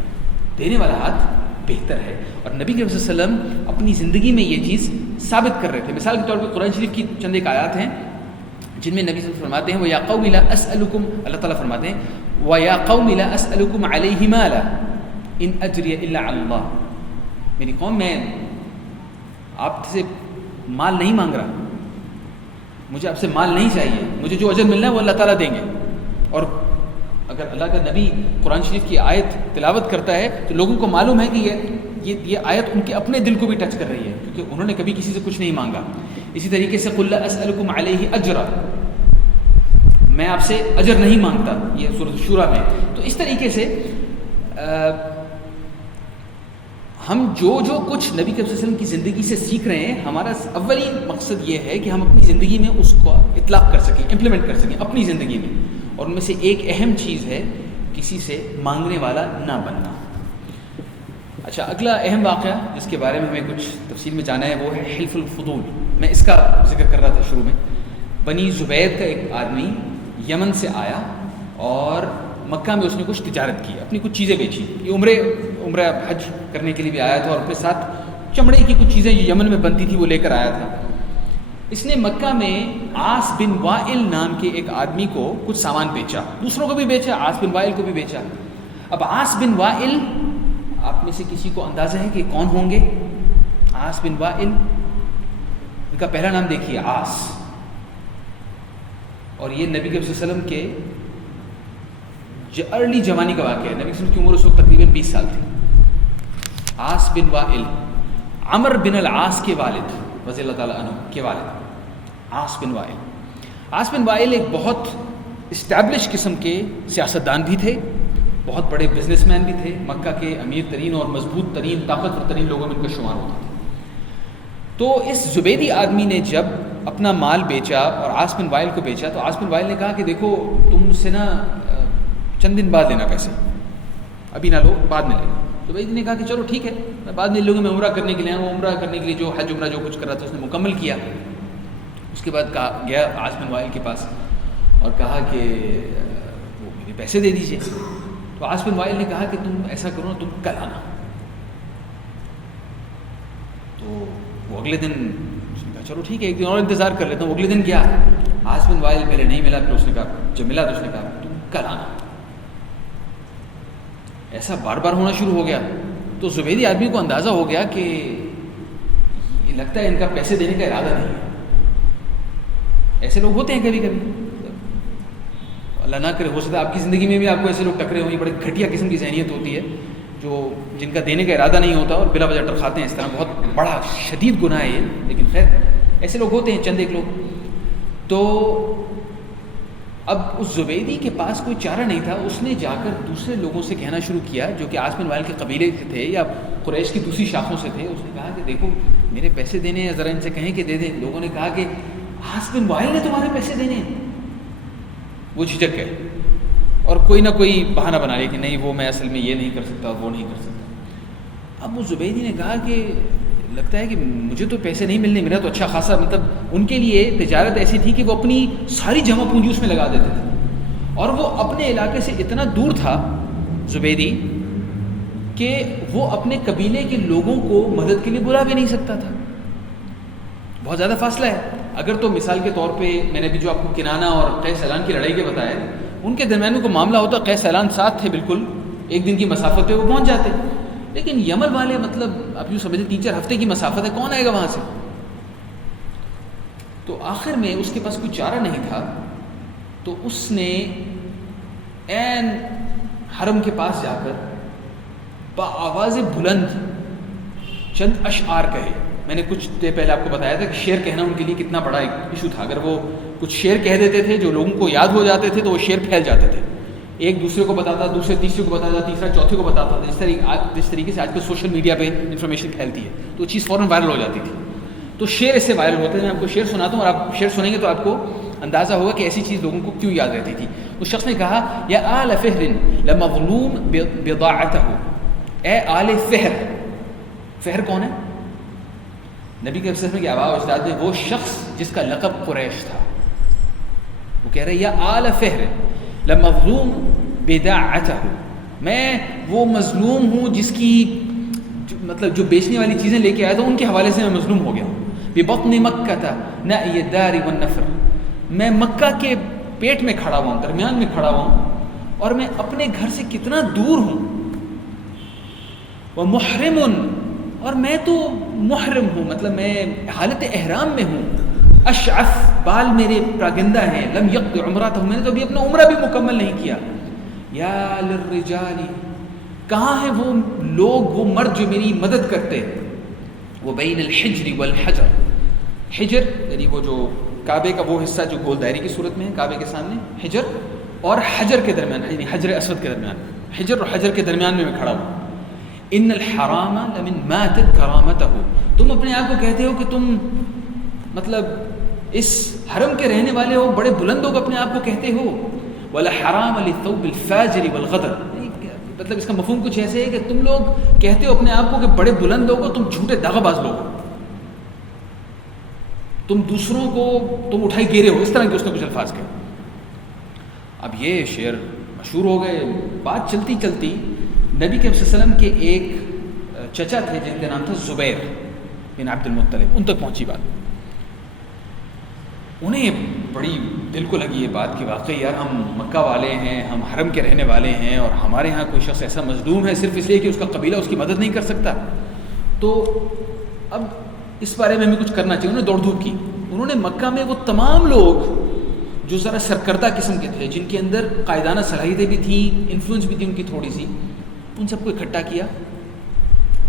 دینے والا ہاتھ بہتر ہے، اور نبی صلی اللہ علیہ وسلم اپنی زندگی میں یہ چیز ثابت کر رہے تھے۔ مثال کے طور پہ قرآن شریف کی چند ایک آیات ہیں جن میں نبی صلی اللہ علیہ وسلم فرماتے ہیں وَيَا قَوْمِ لَا أَسْأَلُكُمْ، اللہ تعالیٰ فرماتے ہیں وَيَا قَوْمِ لَا أَسْأَلُكُمْ عَلَيْهِ مَالًا إِنْ أَجْرِيَ إِلَّا عَلَى اللَّهِ، میری قوم میں آپ سے مال نہیں مانگ رہا، مجھے آپ سے مال نہیں چاہیے، مجھے جو اجر ملنا ہے وہ اللہ تعالیٰ دیں گے۔ اور اگر اللہ کا نبی قرآن شریف کی آیت تلاوت کرتا ہے تو لوگوں کو معلوم ہے کہ یہ آیت ان کے اپنے دل کو بھی ٹچ کر رہی ہے، کیونکہ انہوں نے کبھی کسی سے کچھ نہیں مانگا۔ اسی طریقے سے قُل لَا أَسْأَلُكُمْ عَلَيْهِ أَجْرًا، میں آپ سے اجر نہیں مانگتا، یہ سورۃ الشورى میں۔ تو اس طریقے سے ہم جو کچھ نبی صلی اللہ علیہ وسلم کی زندگی سے سیکھ رہے ہیں، ہمارا اولین مقصد یہ ہے کہ ہم اپنی زندگی میں اس کو اطلاق کر سکیں، امپلیمنٹ کر سکیں اپنی زندگی میں، اور ان میں سے ایک اہم چیز ہے کسی سے مانگنے والا نہ بننا۔ اچھا، اگلا اہم واقعہ جس کے بارے میں ہمیں کچھ تفصیل میں جانا ہے وہ ہے حلف الفضول۔ میں اس کا ذکر کر رہا تھا شروع میں۔ بنی زبید کا ایک آدمی یمن سے آیا اور مکہ میں اس نے کچھ تجارت کی، اپنی کچھ چیزیں بیچی۔ یہ عمرہ حج کرنے کے لیے بھی آیا تھا، اور اپنے ساتھ چمڑے کی کچھ چیزیں جو یمن میں بنتی تھی وہ لے کر آیا تھا۔ اس نے مکہ میں عاص بن وائل نام کے ایک آدمی کو کچھ سامان بیچا، دوسروں کو بھی بیچا، عاص بن وائل کو بھی بیچا۔ اب عاص بن وائل، آپ میں سے کسی کو اندازہ ہے کہ کون ہوں گے؟ عاص بن وائل، ان کا پہلا نام دیکھیے عاص، اور یہ نبی صلی اللہ علیہ وسلم کے ارلی جوانی کا واقعہ ہے۔ نبی صلی اللہ علیہ وسلم کی عمر اس وقت تقریباً 20 سال تھی۔ عاص بن وائل عمر بن العاص کے والد رضی اللہ تعالیٰ عنہ کے والد عاص بن وائل۔ عاص بن وائل ایک بہت اسٹیبلش قسم کے سیاستدان بھی تھے، بہت بڑے بزنس مین بھی تھے، مکہ کے امیر ترین اور مضبوط ترین طاقتور ترین لوگوں میں ان کا شمار ہوتا تھا۔ تو اس زبیدی آدمی نے جب اپنا مال بیچا اور عاص بن وائل کو بیچا تو عاص بن وائل نے کہا کہ دیکھو تم سے نا چند دن بعد لینا پیسے، ابھی نہ لو، بعد میں لینا۔ زبیدی نے کہا کہ چلو ٹھیک ہے، میں بعد میں لوگوں میں عمرہ کرنے کے لیے وہ عمرہ کرنے کے لیے جو حج عمرہ جو کچھ کرا تھا اس نے مکمل کیا. اس کے بعد گیا عاص بن وائل کے پاس اور کہا کہ وہ مجھے پیسے دے دیجیے. تو عاص بن وائل نے کہا کہ تم ایسا کرو تم کل آنا. تو وہ اگلے دن اس نے کہا چلو ٹھیک ہے ایک دن اور انتظار کر لیتا ہوں. اگلے دن گیا، عاص بن وائل پہلے نہیں ملا، پھر اس نے کہا جب ملا تو اس نے کہا تم کل آنا. ایسا بار بار ہونا شروع ہو گیا. تو زبیدی آدمی کو اندازہ ہو گیا کہ یہ لگتا ہے ان کا پیسے دینے کا ارادہ نہیں ہے. ایسے لوگ ہوتے ہیں کبھی کبھی، اللہ نہ کرے ہو سکتا ہے آپ کی زندگی میں بھی آپ کو ایسے لوگ ٹکرے ہوں. یہ بڑی گھٹیا قسم کی ذہنیت ہوتی ہے جو جن کا دینے کا ارادہ نہیں ہوتا اور بلا وجہ ٹر کھاتے ہیں. اس طرح بہت بڑا شدید گناہ ہے یہ، لیکن خیر ایسے لوگ ہوتے ہیں چند ایک لوگ. تو اب اس زبیدی کے پاس کوئی چارہ نہیں تھا. اس نے جا کر دوسرے لوگوں سے کہنا شروع کیا جو کہ عاص بن وائل کے قبیلے سے تھے یا قریش کی دوسری شاخوں سے تھے. اس نے کہا کہ دیکھو میرے پیسے دینے ہیں، ذرا ان سے کہیں کہ دے دیں. لوگوں نے کہا کہ عاص بن وائل نے تمہارے پیسے دینے ہیں. وہ جھجک گئے اور کوئی نہ کوئی بہانہ بنا لیا کہ نہیں وہ میں اصل میں یہ نہیں کر سکتا اور وہ نہیں کر سکتا. اب وہ زبیدی نے کہا کہ لگتا ہے کہ مجھے تو پیسے نہیں ملنے، میرا تو اچھا خاصا مطلب ان کے لیے تجارت ایسی تھی کہ وہ اپنی ساری جمع پونجی اس میں لگا دیتے تھے. اور وہ اپنے علاقے سے اتنا دور تھا زبیدی کہ وہ اپنے قبیلے کے لوگوں کو مدد کے لیے بلا بھی نہیں سکتا تھا. بہت زیادہ فاصلہ ہے. اگر تو مثال کے طور پہ میں نے بھی جو آپ کو کنانہ اور قیس سیلان کی لڑائی کے بتایا، ان کے درمیان میں کوئی معاملہ ہوتا، قیس سیلان ساتھ تھے بالکل، ایک دن کی مسافت پہ وہ پہنچ جاتے. لیکن یمن والے مطلب اب یوں سمجھیں 3-4 ہفتے کی مسافت ہے، کون آئے گا وہاں سے؟ تو آخر میں اس کے پاس کوئی چارہ نہیں تھا. تو اس نے عین حرم کے پاس جا کر بآواز بلند چند اشعار کہے. میں نے کچھ دیر پہلے آپ کو بتایا تھا کہ شعر کہنا ان کے لیے کتنا بڑا ایک ایشو تھا. اگر وہ کچھ شعر کہہ دیتے تھے جو لوگوں کو یاد ہو جاتے تھے تو وہ شعر پھیل جاتے تھے. ایک دوسرے کو بتاتا، دوسرے تیسرے کو بتاتا، تیسرا چوتھے کو بتاتا تھا. جس طریقے سے آج کل سوشل میڈیا پہ انفارمیشن پھیلتی ہے تو وہ چیز فوراً وائرل ہو جاتی تھی. تو شعر اس سے وائرل ہوتے ہیں. میں آپ کو شعر سناتا ہوں اور آپ شعر سنیں گے تو آپ کو اندازہ ہوگا کہ ایسی چیز لوگوں کو کیوں یاد رہتی تھی. اس شخص نے کہا یا آل فہر لمظلوم بضاعتہ، اے آل فہر. فہر کون ہے؟ نبی کے وسلم کے آباء و اجداد میں وہ شخص جس کا لقب قریش تھا. وہ کہہ رہے یا آل فہر لمظلوم بداعتہ، میں وہ مظلوم ہوں جس کی مطلب جو بیچنے والی چیزیں لے کے آیا تھا ان کے حوالے سے میں مظلوم ہو گیا ہوں. ببطن مکہ نأی الدار والنفر، میں مکہ کے پیٹ میں کھڑا ہوا ہوں، درمیان میں کھڑا ہوا ہوں اور میں اپنے گھر سے کتنا دور ہوں. ومحرم، اور میں تو محرم ہوں، مطلب میں حالت احرام میں ہوں. اشعث، بال میرے پراگندہ ہیں. لم یقض عمرتہ، میں نے تو ابھی اپنا عمرہ بھی مکمل نہیں کیا. یا للرجال، کہاں ہیں وہ لوگ، وہ مرد جو میری مدد کرتے ہیں. وہ بین الحجر والحجر، حجر یعنی وہ جو کعبے کا وہ حصہ جو گول دائرے کی صورت میں ہے کعبے کے سامنے، حجر، اور حجر کے درمیان یعنی حجر اسود کے درمیان، حجر اور حجر کے درمیان میں کھڑا ہوں. ان الحرام لمن ماتت کرامتہ، تم اپنے آپ کو کہتے ہو کہ تم مطلب اس حرم کے رہنے والے ہو، بڑے بلند لوگ اپنے آپ کو کہتے ہو. وَلَحَرَامَ لِلثَّوْبِ الْفَاجِرِ وَالْغَدَرِ، مطلب اس کا مفہوم کچھ ایسے ہے کہ تم لوگ کہتے ہو اپنے آپ کو کہ بڑے بلند لوگ ہو، تم جھوٹے داغا باز لوگ ہو، تم دوسروں کو تم اٹھائی گیرے ہو. اس طرح کے اس نے کچھ الفاظ کہے. اب یہ شعر مشہور ہو گئے. بات چلتی چلتی نبی کے صلی اللہ علیہ وسلم کے ایک چچا تھے جن کا نام تھا زبیر بن عبد المطلب، ان تک پہنچی بات. انہیں بڑی دل کو لگی یہ بات کہ واقعی یار ہم مکہ والے ہیں، ہم حرم کے رہنے والے ہیں اور ہمارے ہاں کوئی شخص ایسا مظلوم ہے صرف اس لیے کہ اس کا قبیلہ اس کی مدد نہیں کر سکتا. تو اب اس بارے میں ہمیں کچھ کرنا چاہیے. انہوں نے دوڑ دھوپ کی. انہوں نے مکہ میں وہ تمام لوگ جو ذرا سرکردہ قسم کے تھے، جن کے اندر قائدانہ صلاحیتیں بھی تھیں، انفلوئنس بھی تھی ان کی تھوڑی سی، ان سب کو اکٹھا کیا.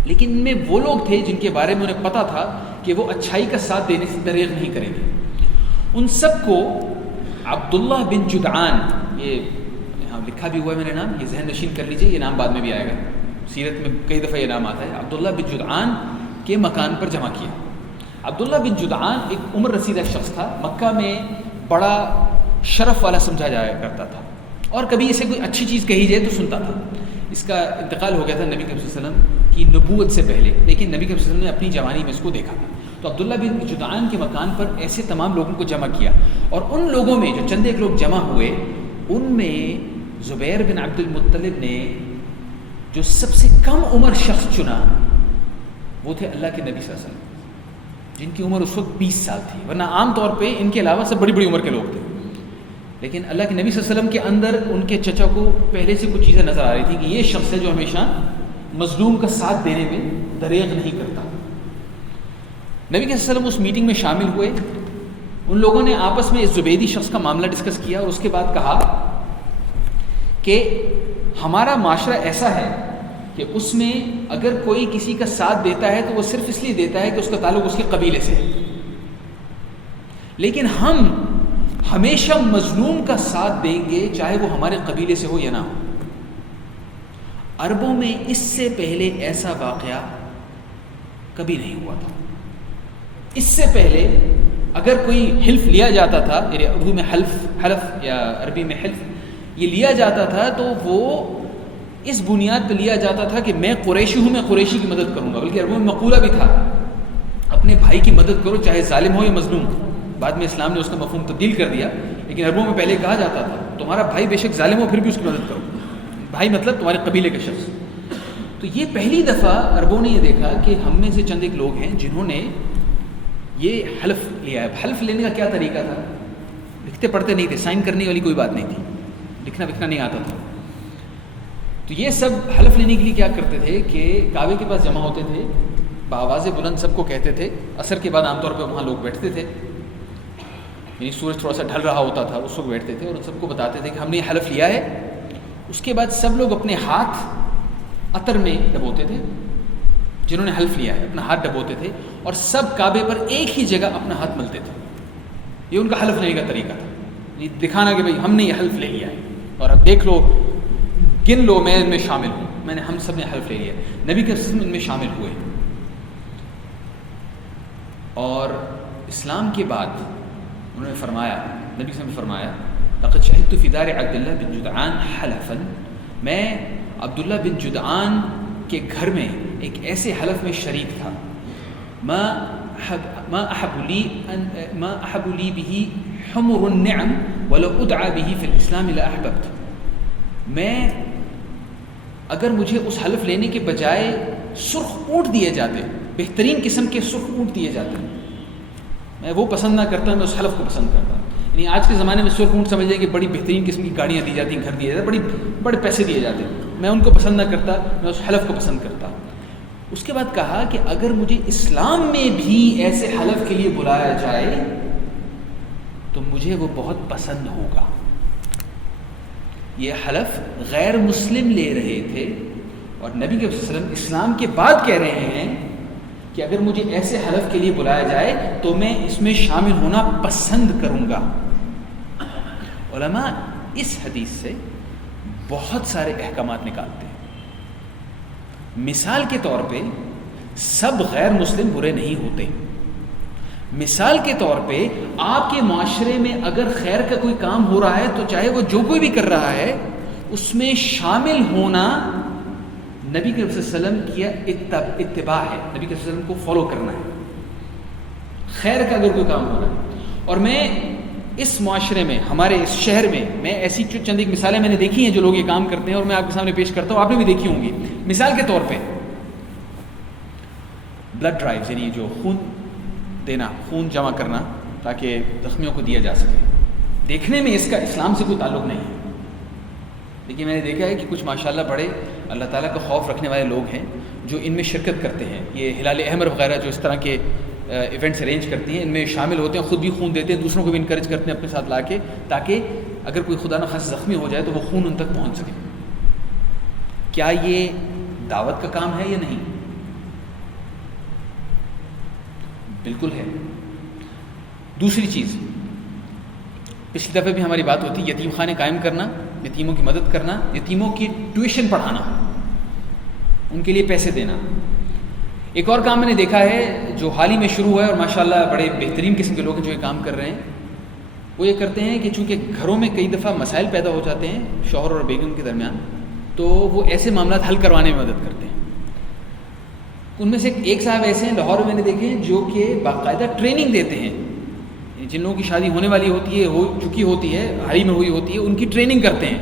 لیکن ان میں وہ لوگ تھے جن کے بارے میں انہیں پتہ تھا کہ وہ اچھائی کا ساتھ دینے سے دریغ نہیں کریں گے. ان سب کو عبداللہ بن جدعان، یہ یہاں لکھا بھی ہوا ہے میرے نام، یہ ذہن نشین کر لیجئے، یہ نام بعد میں بھی آئے گا، سیرت میں کئی دفعہ یہ نام آتا ہے. عبداللہ بن جدعان کے مکان پر جمع کیا. عبداللہ بن جدعان ایک عمر رسیدہ شخص تھا، مکہ میں بڑا شرف والا سمجھا جایا کرتا تھا اور کبھی اسے کوئی اچھی چیز کہی جائے تو سنتا تھا. اس کا انتقال ہو گیا تھا نبی کریم صلی اللہ علیہ وسلم کی نبوت سے پہلے، لیکن نبی کریم صلی اللہ علیہ وسلم نے اپنی جوانی میں اس کو دیکھا. تو عبداللہ بن جدعان کے مکان پر ایسے تمام لوگوں کو جمع کیا، اور ان لوگوں میں جو چند ایک لوگ جمع ہوئے، ان میں زبیر بن عبد المطلب نے جو سب سے کم عمر شخص چنا وہ تھے اللہ کے نبی صلی اللہ علیہ وسلم، جن کی عمر اس وقت 20 سال تھی، ورنہ عام طور پہ ان کے علاوہ سب بڑی بڑی عمر کے لوگ تھے. لیکن اللہ کے نبی صلی اللہ علیہ وسلم کے اندر ان کے چچا کو پہلے سے کچھ چیزیں نظر آ رہی تھی کہ یہ شخص ہے جو ہمیشہ مظلوم کا ساتھ دینے میں دریغ نہیں کرتا. نبی صلی اللہ علیہ وسلم اس میٹنگ میں شامل ہوئے. ان لوگوں نے آپس میں اس زبیدی شخص کا معاملہ ڈسکس کیا، اور اس کے بعد کہا کہ ہمارا معاشرہ ایسا ہے کہ اس میں اگر کوئی کسی کا ساتھ دیتا ہے تو وہ صرف اس لیے دیتا ہے کہ اس کا تعلق اس کے قبیلے سے ہے، لیکن ہم ہمیشہ مظلوم کا ساتھ دیں گے چاہے وہ ہمارے قبیلے سے ہو یا نہ ہو. عربوں میں اس سے پہلے ایسا واقعہ کبھی نہیں ہوا تھا. اس سے پہلے اگر کوئی حلف لیا جاتا تھا، یعنی اردو میں حلف یا عربی میں حلف یہ لیا جاتا تھا، تو وہ اس بنیاد پہ لیا جاتا تھا کہ میں قریشی ہوں، میں قریشی کی مدد کروں گا. بلکہ عربوں میں مقولہ بھی تھا اپنے بھائی کی مدد کرو چاہے ظالم ہو یا مظلوم. بعد میں اسلام نے اس کا مفہوم تبدیل کر دیا، لیکن عربوں میں پہلے کہا جاتا تھا تمہارا بھائی بے شک ظالم ہو پھر بھی اس کی مدد کرو. بھائی مطلب تمہارے قبیلے کا شخص. تو یہ پہلی دفعہ عربوں نے یہ دیکھا کہ ہم میں سے چند ایک لوگ ہیں جنہوں نے یہ حلف لیا ہے. حلف لینے کا کیا طریقہ تھا؟ لکھتے پڑھتے نہیں تھے، سائن کرنے والی کوئی بات نہیں تھی، لکھنا وکھنا نہیں آتا تھا. تو یہ سب حلف لینے کے لیے کیا کرتے تھے کہ کعبے کے پاس جمع ہوتے تھے، بآواز بلند سب کو کہتے تھے. عصر کے بعد عام طور پہ وہاں لوگ بیٹھتے تھے، یعنی سورج تھوڑا سا ڈھل رہا ہوتا تھا، اس وقت بیٹھتے تھے اور سب کو بتاتے تھے کہ ہم نے یہ حلف لیا ہے. اس کے بعد سب لوگ اپنے ہاتھ عطر میں ڈبوتے تھے، جنہوں نے حلف لیا ہے اپنا ہاتھ ڈبوتے تھے، اور سب کعبے پر ایک ہی جگہ اپنا ہاتھ ملتے تھے. یہ ان کا حلف لینے کا طریقہ تھا، یہ دکھانا کہ بھئی ہم نے یہ حلف لے لیا ہے، اور اب دیکھ لو، گن لو، میں ان میں شامل ہوں، ہم سب نے حلف لے لیا. نبی کے رسول ان میں شامل ہوئے. اور اسلام کے بعد انہوں نے فرمایا، نبی صلی اللہ علیہ وسلم نے فرمایا لقد شہدت فی دار عبداللہ بن جدعان حلفا، میں عبداللہ بن جدعان کے گھر میں ایک ایسے حلف میں شریک تھا، ما احب لی به حمر النعم ولو ادعى به فی الاسلام لاحببت. میں اگر مجھے اس حلف لینے کے بجائے سرخ اونٹ دیے جاتے، بہترین قسم کے سرخ اونٹ دیے جاتے، میں وہ پسند نہ کرتا، میں اس حلف کو پسند کرتا. یعنی آج کے زمانے میں سرخ اونٹ سمجھ لیں کہ بڑی بہترین قسم کی گاڑیاں دی جاتی ہیں، گھر دیے جاتے، بڑے پیسے دیے جاتے ہیں، میں ان کو پسند نہ کرتا، میں اس حلف کو پسند کرتا. اس کے بعد کہا کہ اگر مجھے اسلام میں بھی ایسے حلف کے لیے بلایا جائے تو مجھے وہ بہت پسند ہوگا. یہ حلف غیر مسلم لے رہے تھے، اور نبی صلی اللہ علیہ وسلم اسلام کے بعد کہہ رہے ہیں کہ اگر مجھے ایسے حلف کے لیے بلایا جائے تو میں اس میں شامل ہونا پسند کروں گا. علماء اس حدیث سے بہت سارے احکامات نکالتے ہیں. مثال کے طور پہ سب غیر مسلم برے نہیں ہوتے. مثال کے طور پہ آپ کے معاشرے میں اگر خیر کا کوئی کام ہو رہا ہے تو چاہے وہ جو کوئی بھی کر رہا ہے اس میں شامل ہونا نبی کے صلی اللہ علیہ وسلم کی اتباع ہے، نبی کے صلی اللہ علیہ وسلم کو فالو کرنا ہے. خیر کا اگر کوئی کام ہو رہا ہے، اور میں اس معاشرے میں، ہمارے اس شہر میں ایسی چند ایک مثالیں میں نے دیکھی ہیں جو لوگ یہ کام کرتے ہیں، اور میں آپ کے سامنے پیش کرتا ہوں، آپ نے بھی دیکھی ہوں گی. مثال کے طور پہ بلڈ ڈرائیوز، یعنی جو خون دینا، خون جمع کرنا تاکہ زخمیوں کو دیا جا سکے. دیکھنے میں اس کا اسلام سے کوئی تعلق نہیں ہے، لیکن میں نے دیکھا ہے کہ کچھ ماشاءاللہ بڑے اللہ تعالیٰ کا خوف رکھنے والے لوگ ہیں جو ان میں شرکت کرتے ہیں. یہ ہلال احمر وغیرہ جو اس طرح کے ایونٹس ارینج کرتی ہیں، ان میں شامل ہوتے ہیں، خود بھی خون دیتے ہیں، دوسروں کو بھی انکریج کرتے ہیں اپنے ساتھ لا کے، تاکہ اگر کوئی خدا نخواستہ زخمی ہو جائے تو وہ خون ان تک پہنچ سکے. کیا یہ دعوت کا کام ہے یا نہیں؟ بالکل ہے. دوسری چیز، پچھلی دفعہ بھی ہماری بات ہوتی، یتیم خانے قائم کرنا، یتیموں کی مدد کرنا، یتیموں کی ٹیوشن پڑھانا، ان کے لیے پیسے دینا. ایک اور کام میں نے دیکھا ہے جو حال ہی میں شروع ہوا ہے، اور ماشاءاللہ بڑے بہترین قسم کے لوگ ہیں جو یہ کام کر رہے ہیں. وہ یہ کرتے ہیں کہ چونکہ گھروں میں کئی دفعہ مسائل پیدا ہو جاتے ہیں شوہر اور بیگم کے درمیان، تو وہ ایسے معاملات حل کروانے میں مدد کرتے ہیں. ان میں سے ایک صاحب ایسے ہیں لاہور میں میں نے دیکھے ہیں جو کہ باقاعدہ ٹریننگ دیتے ہیں. جن لوگوں کی شادی ہونے والی ہوتی ہے، ہو چکی ہوتی ہے، حال ہی میں ہوئی ہوتی ہے، ان کی ٹریننگ کرتے ہیں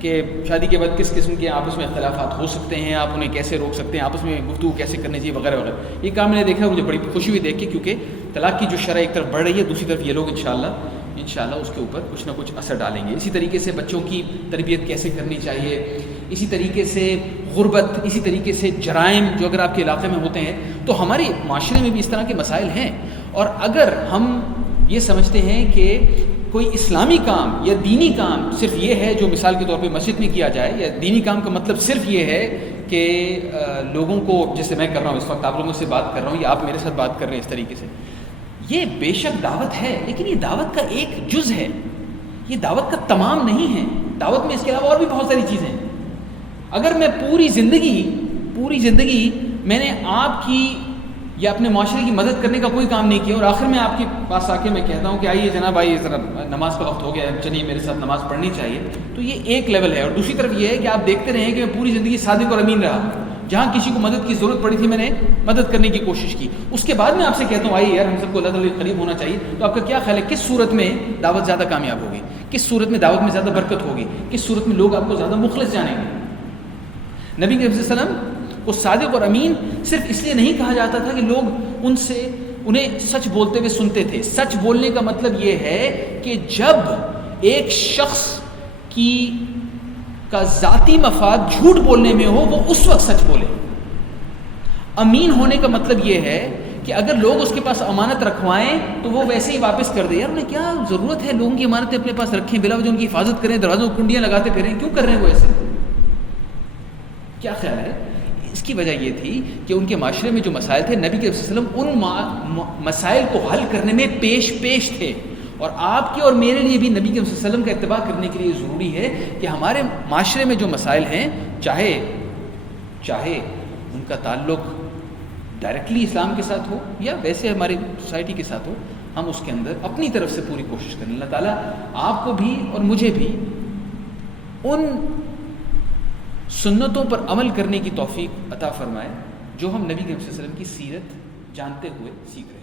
کہ شادی کے بعد کس قسم کے آپس میں اختلافات ہو سکتے ہیں، آپ انہیں کیسے روک سکتے ہیں، آپس میں گفتگو کیسے کرنی چاہیے وغیرہ وغیرہ. یہ کام میں نے دیکھا، مجھے بڑی خوشی ہوئی دیکھ کے، کیونکہ طلاق کی جو شرح ایک طرف بڑھ رہی ہے، دوسری طرف یہ لوگ انشاءاللہ اس کے اوپر کچھ نہ کچھ اثر ڈالیں گے. اسی طریقے سے بچوں کی تربیت کیسے کرنی چاہیے، اسی طریقے سے غربت، اسی طریقے سے جرائم جو اگر آپ کے علاقے میں ہوتے ہیں تو ہمارے معاشرے میں بھی اس طرح کے مسائل ہیں. اور اگر ہم یہ سمجھتے ہیں کہ کوئی اسلامی کام یا دینی کام صرف یہ ہے جو مثال کے طور پہ مسجد میں کیا جائے، یا دینی کام کا مطلب صرف یہ ہے کہ لوگوں کو، جیسے میں کر رہا ہوں اس وقت آپ لوگوں سے بات کر رہا ہوں یا آپ میرے ساتھ بات کر رہے ہیں اس طریقے سے، یہ بے شک دعوت ہے، لیکن یہ دعوت کا ایک جز ہے، یہ دعوت کا تمام نہیں ہے. دعوت میں اس کے علاوہ اور بھی بہت ساری چیزیں ہیں. اگر میں پوری زندگی میں نے آپ کی یا اپنے معاشرے کی مدد کرنے کا کوئی کام نہیں کیا، اور آخر میں آپ کے پاس آ کے میں کہتا ہوں کہ آئیے جناب، آئیے ذرا نماز کا وقت ہو گیا ہے، چلیے میرے ساتھ نماز پڑھنی چاہیے، تو یہ ایک لیول ہے. اور دوسری طرف یہ ہے کہ آپ دیکھتے رہیں کہ میں پوری زندگی صادق اور امین رہا، جہاں کسی کو مدد کی ضرورت پڑی تھی میں نے مدد کرنے کی کوشش کی. اس کے بعد میں آپ سے کہتا ہوں آئیے یار ہم سب کو اللہ تعالیٰ کے قریب ہونا چاہیے. تو آپ کا کیا خیال ہے کس صورت میں دعوت زیادہ کامیاب ہوگی، کس صورت میں دعوت میں زیادہ برکت ہوگی، کس صورت میں لوگ آپ کو زیادہ مخلص جانیں گے؟ نبی کریم صلی اللہ علیہ وسلم کو صادق اور امین صرف اس لیے نہیں کہا جاتا تھا کہ لوگ انہیں سچ بولتے ہوئے سنتے تھے. سچ بولنے کا مطلب یہ ہے کہ جب ایک شخص کا ذاتی مفاد جھوٹ بولنے میں ہو، وہ اس وقت سچ بولے. امین ہونے کا مطلب یہ ہے کہ اگر لوگ اس کے پاس امانت رکھوائیں تو وہ ویسے ہی واپس کر دے. یار انہیں کیا ضرورت ہے لوگوں کی امانتیں اپنے پاس رکھیں، بلا وجہ ان کی حفاظت کریں، دروازوں کو کنڈیاں لگاتے پھریں، کیوں کر رہے ہیں وہ ایسے؟ کیا خیال ہے؟ اس کی وجہ یہ تھی کہ ان کے معاشرے میں جو مسائل تھے، نبی کے صلی اللہ علیہ وسلم ان مسائل کو حل کرنے میں پیش تھے. اور آپ کے اور میرے لیے بھی نبی کے صلی اللہ علیہ وسلم کا اتباع کرنے کے لیے ضروری ہے کہ ہمارے معاشرے میں جو مسائل ہیں، چاہے ان کا تعلق ڈائریکٹلی اسلام کے ساتھ ہو یا ویسے ہماری سوسائٹی کے ساتھ ہو، ہم اس کے اندر اپنی طرف سے پوری کوشش کریں. اللہ تعالیٰ آپ کو بھی اور مجھے بھی ان سنتوں پر عمل کرنے کی توفیق عطا فرمائے جو ہم نبی کریم صلی اللہ علیہ وسلم کی سیرت جانتے ہوئے سیکھ رہے ہیں.